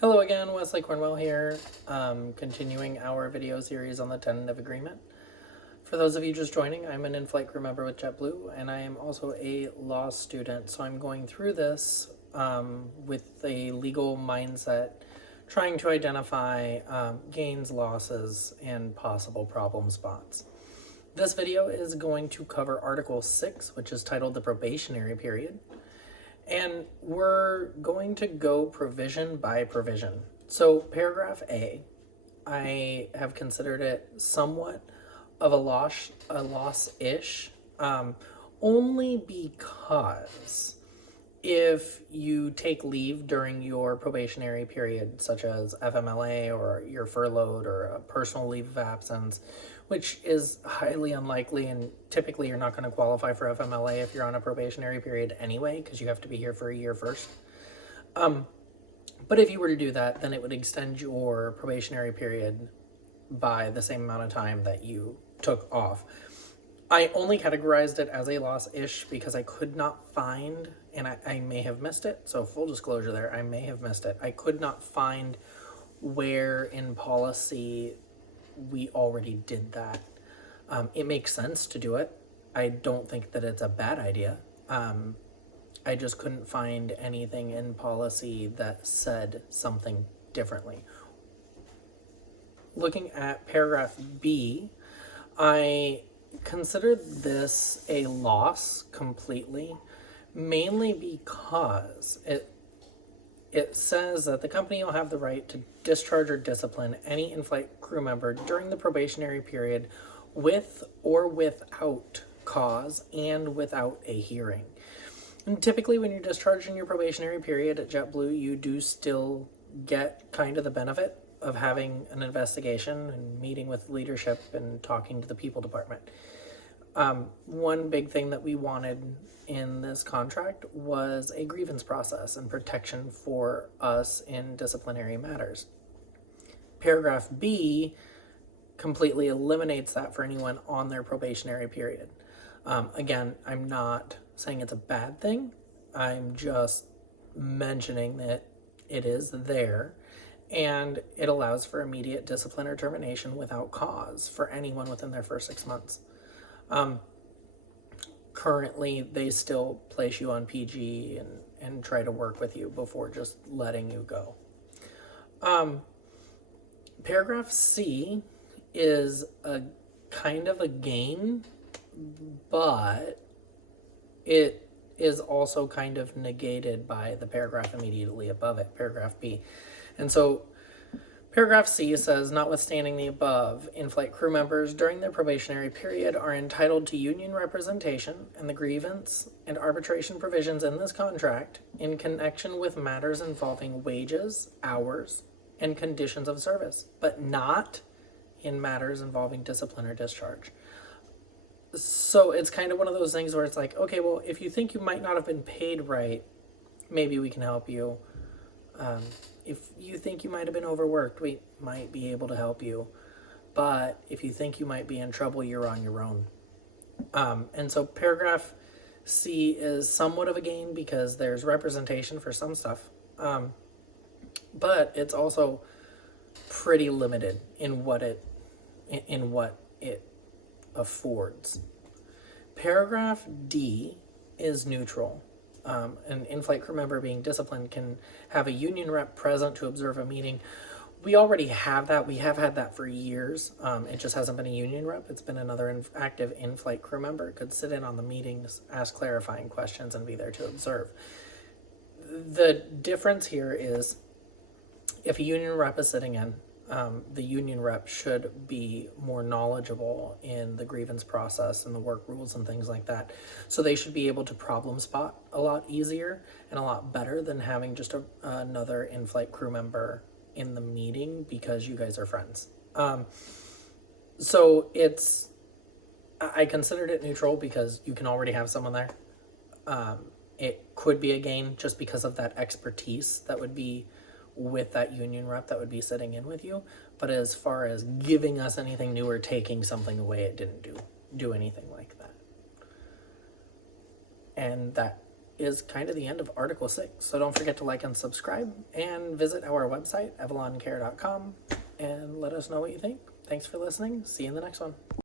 Hello again, Wesley Cornwell here, continuing our video series on the tentative agreement. For those of you just joining, I'm an in-flight crew member with JetBlue, and I am also a law student, so I'm going through this with a legal mindset, trying to identify gains, losses, and possible problem spots. This video is going to cover Article 6, which is titled the Probationary Period. And we're going to go provision by provision. So paragraph A, I have considered it somewhat of a loss-ish, only because if you take leave during your probationary period, such as FMLA or you're furloughed or a personal leave of absence, which is highly unlikely, and typically you're not going to qualify for FMLA if you're on a probationary period anyway, because you have to be here for a year first. But if you were to do that, then it would extend your probationary period by the same amount of time that you took off. I only categorized it as a loss-ish because I could not find, and I may have missed it, so full disclosure there, I may have missed it. I could not find where in policy we already did that. It makes sense to do it. I don't think that it's a bad idea. I just couldn't find anything in policy that said something differently. Looking at paragraph B, I considered this a loss completely, mainly because it says that the company will have the right to discharge or discipline any in-flight crew member during the probationary period with or without cause and without a hearing. And typically when you're discharging your probationary period at JetBlue, you do still get kind of the benefit of having an investigation and meeting with leadership and talking to the people department. One big thing that we wanted in this contract was a grievance process and protection for us in disciplinary matters. Paragraph B completely eliminates that for anyone on their probationary period. Again, I'm not saying it's a bad thing. I'm just mentioning that it is there, and it allows for immediate discipline or termination without cause for anyone within their first 6 months. Currently, they still place you on PG and try to work with you before just letting you go. Paragraph C is a kind of a gain, but it is also kind of negated by the paragraph immediately above it, paragraph B. And so paragraph C says, notwithstanding the above, in-flight crew members during their probationary period are entitled to union representation and the grievance and arbitration provisions in this contract in connection with matters involving wages, hours, and conditions of service, but not in matters involving discipline or discharge. So it's kind of one of those things where it's like, okay, well, if you think you might not have been paid right, maybe we can help you. If you think you might have been overworked, we might be able to help you. But if you think you might be in trouble, you're on your own. And so paragraph C is somewhat of a gain because there's representation for some stuff. But it's also pretty limited in what it affords. Paragraph D is neutral. An in-flight crew member being disciplined can have a union rep present to observe a meeting. We already have that. We have had that for years. It just hasn't been a union rep. It's been another active in-flight crew member. It could sit in on the meetings, ask clarifying questions, and be there to observe. The difference here is if a union rep is sitting in, the union rep should be more knowledgeable in the grievance process and the work rules and things like that. So they should be able to problem spot a lot easier and a lot better than having just another in-flight crew member in the meeting because you guys are friends. So I considered it neutral because you can already have someone there. It could be a gain just because of that expertise that would be with that union rep that would be sitting in with you. But as far as giving us anything new or taking something away, it didn't do anything like that. And that is kind of the end of Article 6. So don't forget to like and subscribe, and visit our website, avalloncare.com, and let us know what you think. Thanks for listening. See you in the next one.